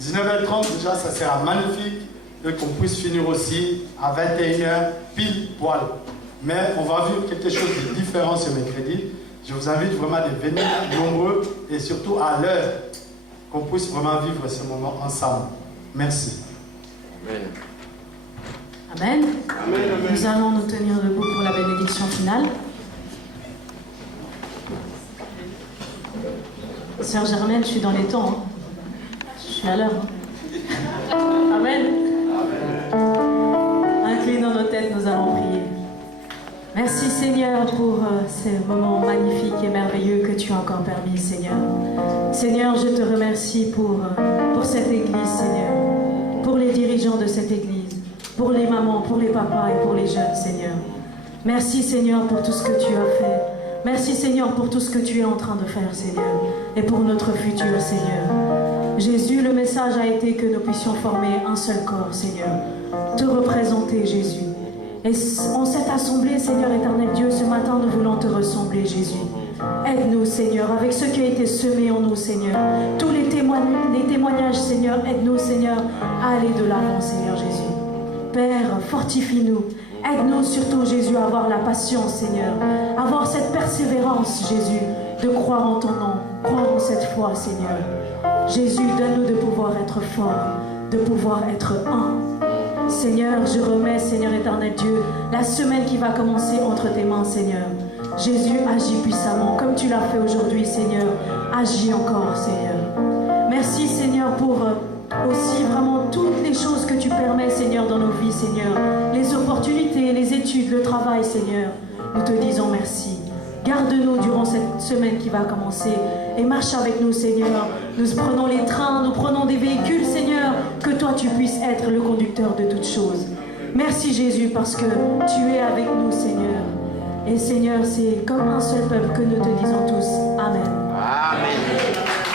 19h30, déjà, ça sera magnifique. Et qu'on puisse finir aussi à 21h, pile poil. Mais on va vivre quelque chose de différent ce mercredi. Je vous invite vraiment à venir nombreux et surtout à l'heure, qu'on puisse vraiment vivre ce moment ensemble. Merci. Amen. Amen. Amen. Nous allons nous tenir debout pour la bénédiction finale. Sœur Germaine, je suis dans les temps. Hein. Je suis à l'heure. Hein. Amen. Inclinons nos têtes, nous allons prier. Merci Seigneur pour ces moments magnifiques et merveilleux que tu as encore permis, Seigneur. Seigneur, je te remercie pour cette église, Seigneur. Pour les dirigeants de cette église, pour les mamans, pour les papas et pour les jeunes, Seigneur. Merci Seigneur pour tout ce que tu as fait. Merci Seigneur pour tout ce que tu es en train de faire, Seigneur. Et pour notre futur, Seigneur. Jésus, le message a été que nous puissions former un seul corps, Seigneur. Te représenter, Jésus. Et en cette assemblée, Seigneur éternel Dieu, ce matin, nous voulons te ressembler, Jésus. Aide-nous, Seigneur, avec ce qui a été semé en nous, Seigneur. Tous les témoignages, Seigneur, aide-nous, Seigneur, à aller de l'avant, Seigneur Jésus. Père, fortifie-nous. Aide-nous surtout, Jésus, à avoir la patience, Seigneur. À avoir cette persévérance, Jésus, de croire en ton nom, croire en cette foi, Seigneur. Jésus, donne-nous de pouvoir être forts, de pouvoir être un. Seigneur, je remets, Seigneur éternel Dieu, la semaine qui va commencer entre tes mains, Seigneur. Jésus, agis puissamment, comme tu l'as fait aujourd'hui, Seigneur. Agis encore, Seigneur. Merci, Seigneur, pour aussi vraiment toutes les choses que tu permets, Seigneur, dans nos vies, Seigneur. Les opportunités, les études, le travail, Seigneur. Nous te disons merci. Garde-nous durant cette semaine qui va commencer et marche avec nous, Seigneur. Nous prenons les trains, nous prenons des véhicules, Seigneur, que toi tu puisses être le conducteur de toutes choses. Merci Jésus parce que tu es avec nous, Seigneur. Et Seigneur, c'est comme un seul peuple que nous te disons tous. Amen. Amen.